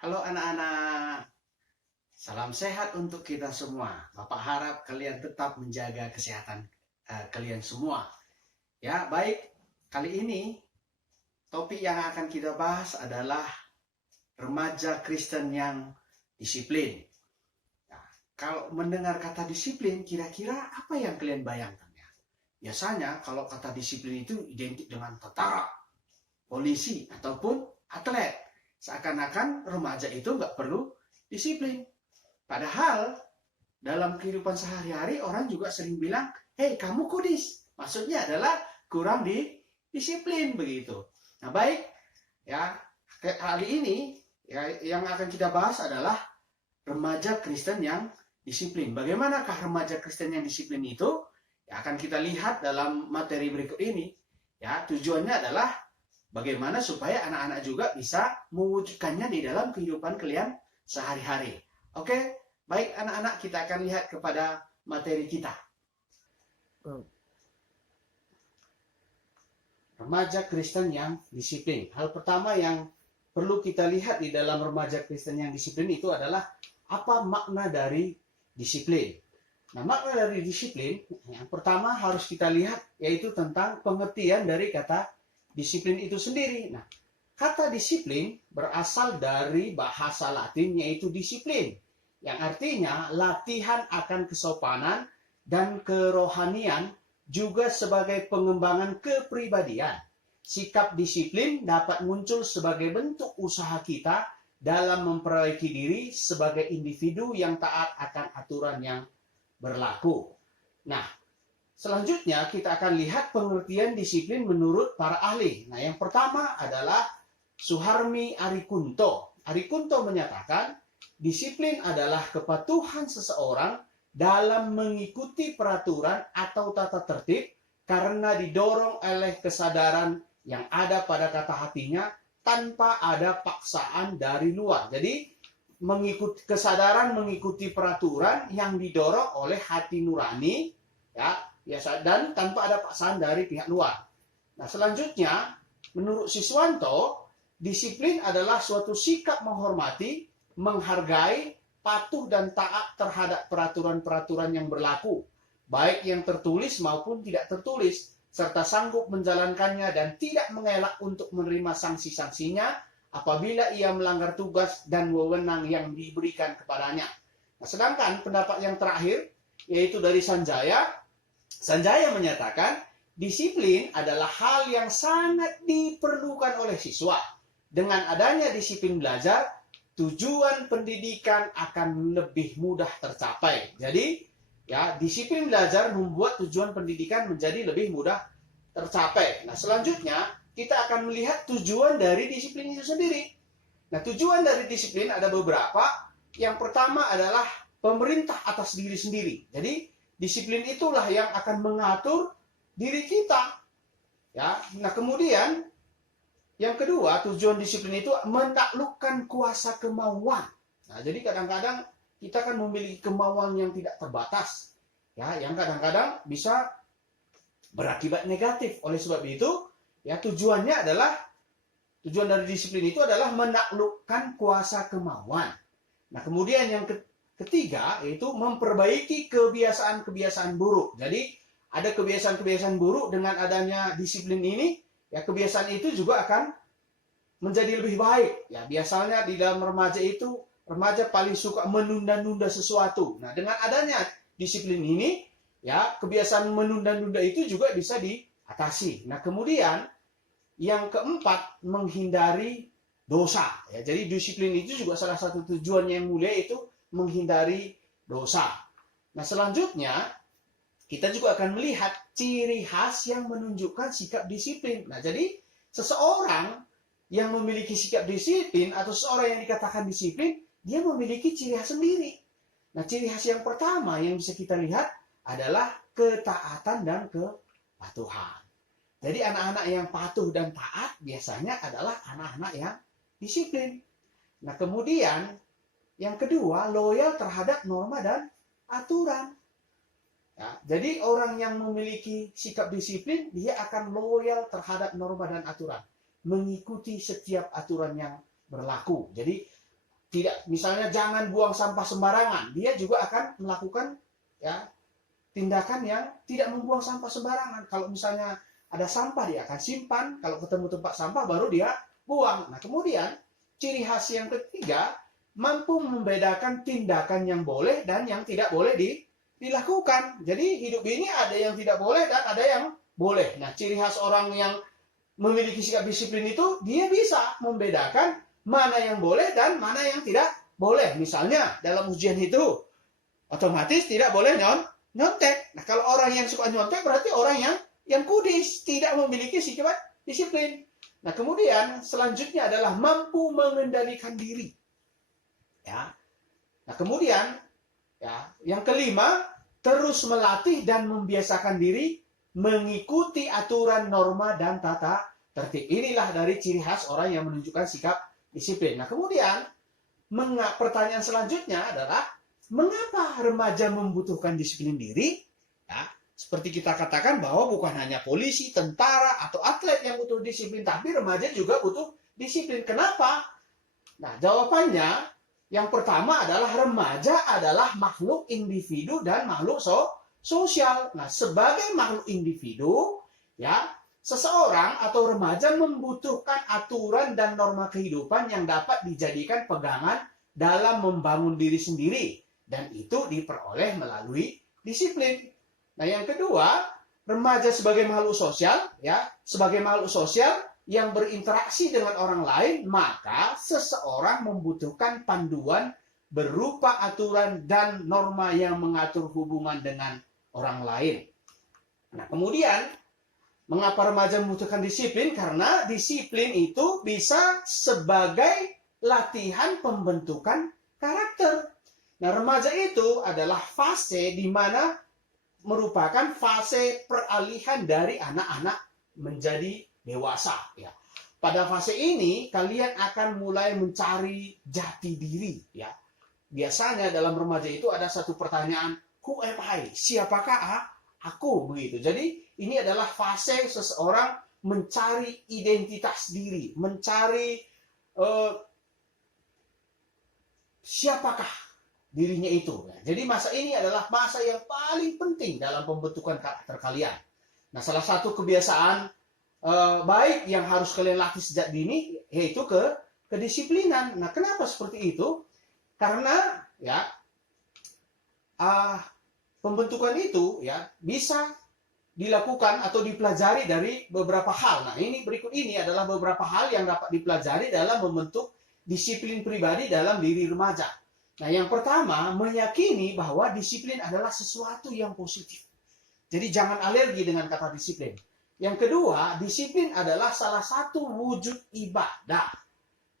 Halo anak-anak, salam sehat untuk kita semua. Bapak harap kalian tetap menjaga kesehatan kalian semua. Ya, baik. Kali ini topik yang akan kita bahas adalah remaja Kristen yang disiplin. Nah, kalau mendengar kata disiplin, kira-kira apa yang kalian bayangkan ya? Biasanya kalau kata disiplin itu identik dengan tentara, polisi, ataupun atlet. Seakan-akan remaja itu nggak perlu disiplin. Padahal dalam kehidupan sehari-hari orang juga sering bilang, hei kamu kudis. Maksudnya adalah kurang disiplin begitu. Nah baik, ya kali ini ya, yang akan kita bahas adalah remaja Kristen yang disiplin. Bagaimanakah remaja Kristen yang disiplin itu? Ya, akan kita lihat dalam materi berikut ini. Ya, tujuannya adalah bagaimana supaya anak-anak juga bisa mewujudkannya di dalam kehidupan kalian sehari-hari. Oke, baik anak-anak, kita akan lihat kepada materi kita. Remaja Kristen yang disiplin. Hal pertama yang perlu kita lihat di dalam remaja Kristen yang disiplin itu adalah apa makna dari disiplin. Nah, makna dari disiplin yang pertama harus kita lihat yaitu tentang pengertian dari kata disiplin itu sendiri. Nah, kata disiplin berasal dari bahasa Latin yaitu disiplin, yang artinya latihan akan kesopanan dan kerohanian juga sebagai pengembangan kepribadian. Sikap disiplin dapat muncul sebagai bentuk usaha kita dalam memperbaiki diri sebagai individu yang taat akan aturan yang berlaku. Nah, selanjutnya kita akan lihat pengertian disiplin menurut para ahli. Nah, yang pertama adalah Suharmi Arikunto. Arikunto menyatakan disiplin adalah kepatuhan seseorang dalam mengikuti peraturan atau tata tertib karena didorong oleh kesadaran yang ada pada kata hatinya tanpa ada paksaan dari luar. Jadi kesadaran mengikuti peraturan yang didorong oleh hati nurani, ya, biasa dan tanpa ada paksaan dari pihak luar. Nah, selanjutnya menurut Siswanto, disiplin adalah suatu sikap menghormati, menghargai, patuh dan taat terhadap peraturan-peraturan yang berlaku, baik yang tertulis maupun tidak tertulis, serta sanggup menjalankannya dan tidak mengelak untuk menerima sanksi-sanksinya apabila ia melanggar tugas dan wewenang yang diberikan kepadanya. Nah, sedangkan pendapat yang terakhir yaitu dari Sanjaya menyatakan disiplin adalah hal yang sangat diperlukan oleh siswa. Dengan adanya disiplin belajar, tujuan pendidikan akan lebih mudah tercapai. Jadi, ya, disiplin belajar membuat tujuan pendidikan menjadi lebih mudah tercapai. Nah, selanjutnya kita akan melihat tujuan dari disiplin itu sendiri. Nah, tujuan dari disiplin ada beberapa. Yang pertama adalah pemerintah atas diri sendiri. Jadi, disiplin itulah yang akan mengatur diri kita. Ya, nah kemudian yang kedua, tujuan disiplin itu menaklukkan kuasa kemauan. Nah, jadi kadang-kadang kita kan memiliki kemauan yang tidak terbatas, ya, yang kadang-kadang bisa berakibat negatif. Oleh sebab itu, ya, tujuan dari disiplin itu adalah menaklukkan kuasa kemauan. Nah, kemudian yang ketiga yaitu memperbaiki kebiasaan-kebiasaan buruk. Jadi ada kebiasaan-kebiasaan buruk dengan adanya disiplin ini, ya kebiasaan itu juga akan menjadi lebih baik. Ya, biasanya di dalam remaja itu, remaja paling suka menunda-nunda sesuatu. Nah, dengan adanya disiplin ini, ya kebiasaan menunda-nunda itu juga bisa diatasi. Nah, kemudian yang keempat, menghindari dosa. Ya, jadi disiplin itu juga salah satu tujuan yang mulia itu menghindari dosa. Nah, selanjutnya kita juga akan melihat ciri khas yang menunjukkan sikap disiplin. Nah, jadi seseorang yang memiliki sikap disiplin atau seseorang yang dikatakan disiplin, dia memiliki ciri khas sendiri. Nah, ciri khas yang pertama yang bisa kita lihat adalah ketaatan dan kepatuhan. Jadi anak-anak yang patuh dan taat biasanya adalah anak-anak yang disiplin. Nah, kemudian yang kedua, loyal terhadap norma dan aturan. Ya, jadi orang yang memiliki sikap disiplin, dia akan loyal terhadap norma dan aturan. Mengikuti setiap aturan yang berlaku. Jadi tidak, misalnya jangan buang sampah sembarangan, dia juga akan melakukan ya tindakan yang tidak membuang sampah sembarangan. Kalau misalnya ada sampah, dia akan simpan, kalau ketemu tempat sampah baru dia buang. Nah, kemudian ciri khas yang ketiga, mampu membedakan tindakan yang boleh dan yang tidak boleh dilakukan. Jadi hidup ini ada yang tidak boleh dan ada yang boleh. Nah, ciri khas orang yang memiliki sikap disiplin itu, dia bisa membedakan mana yang boleh dan mana yang tidak boleh. Misalnya dalam ujian itu, otomatis tidak boleh nyontek. Nah, kalau orang yang suka nyontek berarti orang yang kudis, tidak memiliki sikap disiplin. Nah, kemudian selanjutnya adalah mampu mengendalikan diri. Ya. Nah, kemudian ya, yang kelima, terus melatih dan membiasakan diri mengikuti aturan, norma, dan tata tertib. Inilah dari ciri khas orang yang menunjukkan sikap disiplin. Nah, kemudian pertanyaan selanjutnya adalah, mengapa remaja membutuhkan disiplin diri? Ya, seperti kita katakan bahwa bukan hanya polisi, tentara, atau atlet yang butuh disiplin, tapi remaja juga butuh disiplin. Kenapa? Nah, jawabannya yang pertama adalah remaja adalah makhluk individu dan makhluk sosial. Nah, sebagai makhluk individu, ya, seseorang atau remaja membutuhkan aturan dan norma kehidupan yang dapat dijadikan pegangan dalam membangun diri sendiri, dan itu diperoleh melalui disiplin. Nah, yang kedua, remaja sebagai makhluk sosial, ya, sebagai makhluk sosial yang berinteraksi dengan orang lain, maka seseorang membutuhkan panduan berupa aturan dan norma yang mengatur hubungan dengan orang lain. Nah, kemudian mengapa remaja membutuhkan disiplin? Karena disiplin itu bisa sebagai latihan pembentukan karakter. Nah, remaja itu adalah fase di mana merupakan fase peralihan dari anak-anak menjadi dewasa. Ya. Pada fase ini kalian akan mulai mencari jati diri. Ya. Biasanya dalam remaja itu ada satu pertanyaan, who am I? Siapakah aku? Begitu. Jadi ini adalah fase seseorang mencari identitas diri, mencari siapakah dirinya itu. Jadi masa ini adalah masa yang paling penting dalam pembentukan karakter kalian. Nah, salah satu kebiasaan baik yang harus kalian latih sejak dini yaitu kedisiplinan. Nah, kenapa seperti itu? Karena ya pembentukan itu ya bisa dilakukan atau dipelajari dari beberapa hal. Nah, berikut ini adalah beberapa hal yang dapat dipelajari dalam membentuk disiplin pribadi dalam diri remaja. Nah, yang pertama, meyakini bahwa disiplin adalah sesuatu yang positif. Jadi jangan alergi dengan kata disiplin. Yang kedua, disiplin adalah salah satu wujud ibadah.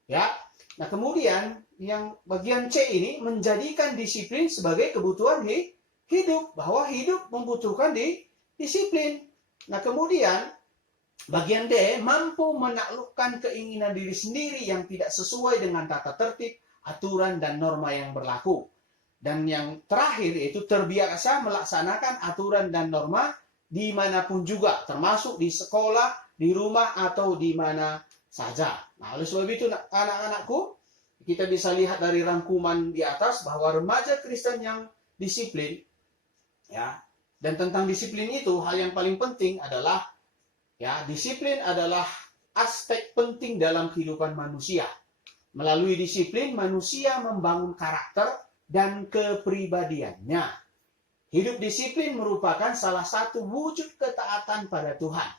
Ya. Nah, kemudian yang bagian C ini menjadikan disiplin sebagai kebutuhan hidup, bahwa hidup membutuhkan disiplin. Nah, kemudian bagian D, mampu menaklukkan keinginan diri sendiri yang tidak sesuai dengan tata tertib, aturan, dan norma yang berlaku. Dan yang terakhir yaitu terbiasa melaksanakan aturan dan norma dimanapun juga, termasuk di sekolah, di rumah, atau di mana saja. Nah, oleh sebab itu anak-anakku, kita bisa lihat dari rangkuman di atas bahwa remaja Kristen yang disiplin, ya, dan tentang disiplin itu hal yang paling penting adalah, ya, disiplin adalah aspek penting dalam kehidupan manusia. Melalui disiplin, manusia membangun karakter dan kepribadiannya. Hidup disiplin merupakan salah satu wujud ketaatan pada Tuhan.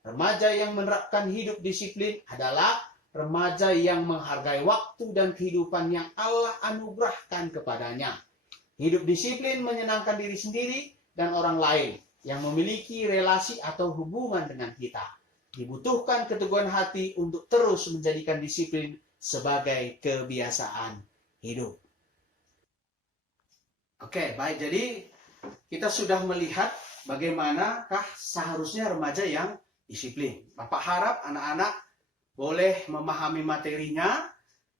Remaja yang menerapkan hidup disiplin adalah remaja yang menghargai waktu dan kehidupan yang Allah anugerahkan kepadanya. Hidup disiplin menyenangkan diri sendiri dan orang lain yang memiliki relasi atau hubungan dengan kita. Dibutuhkan keteguhan hati untuk terus menjadikan disiplin sebagai kebiasaan hidup. Oke, baik. Jadi kita sudah melihat bagaimanakah seharusnya remaja yang disiplin. Bapak harap anak-anak boleh memahami materinya,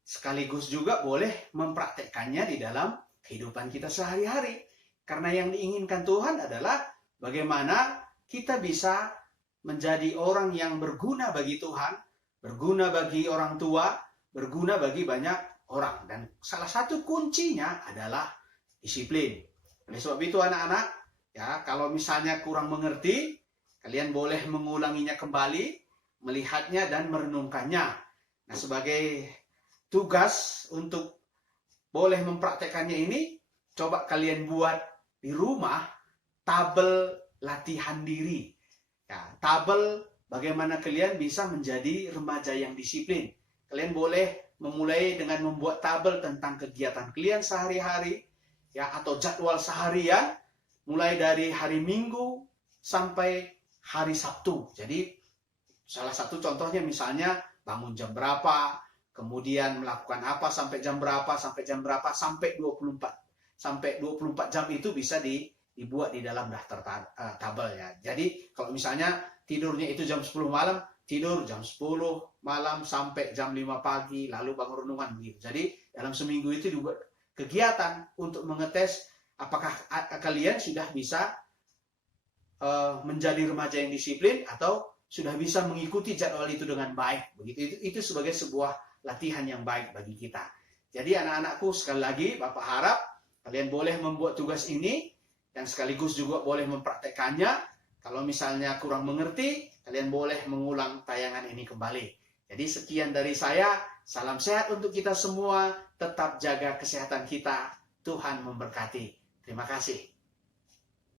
sekaligus juga boleh mempraktekkannya di dalam kehidupan kita sehari-hari. Karena yang diinginkan Tuhan adalah bagaimana kita bisa menjadi orang yang berguna bagi Tuhan, berguna bagi orang tua, berguna bagi banyak orang. Dan salah satu kuncinya adalah disiplin. Oleh sebab itu anak-anak, ya kalau misalnya kurang mengerti, kalian boleh mengulanginya kembali, melihatnya dan merenungkannya. Nah, sebagai tugas untuk boleh mempraktekannya ini, coba kalian buat di rumah tabel latihan diri. Ya, tabel bagaimana kalian bisa menjadi remaja yang disiplin. Kalian boleh memulai dengan membuat tabel tentang kegiatan kalian sehari-hari, ya, atau jadwal seharian, mulai dari hari Minggu sampai hari Sabtu. Jadi salah satu contohnya misalnya bangun jam berapa, kemudian melakukan apa sampai jam berapa, sampai 24 jam itu bisa dibuat di dalam daftar tabel ya. Jadi kalau misalnya tidurnya itu jam 10 malam, tidur jam 10 malam sampai jam 5 pagi, lalu bangun renungan begitu. Jadi dalam seminggu itu dibuat kegiatan untuk mengetes apakah kalian sudah bisa menjadi remaja yang disiplin atau sudah bisa mengikuti jadwal itu dengan baik. Begitu itu sebagai sebuah latihan yang baik bagi kita. Jadi anak-anakku, sekali lagi Bapak harap kalian boleh membuat tugas ini dan sekaligus juga boleh mempraktekannya. Kalau misalnya kurang mengerti, kalian boleh mengulang tayangan ini kembali. Jadi sekian dari saya, salam sehat untuk kita semua, tetap jaga kesehatan kita, Tuhan memberkati. Terima kasih.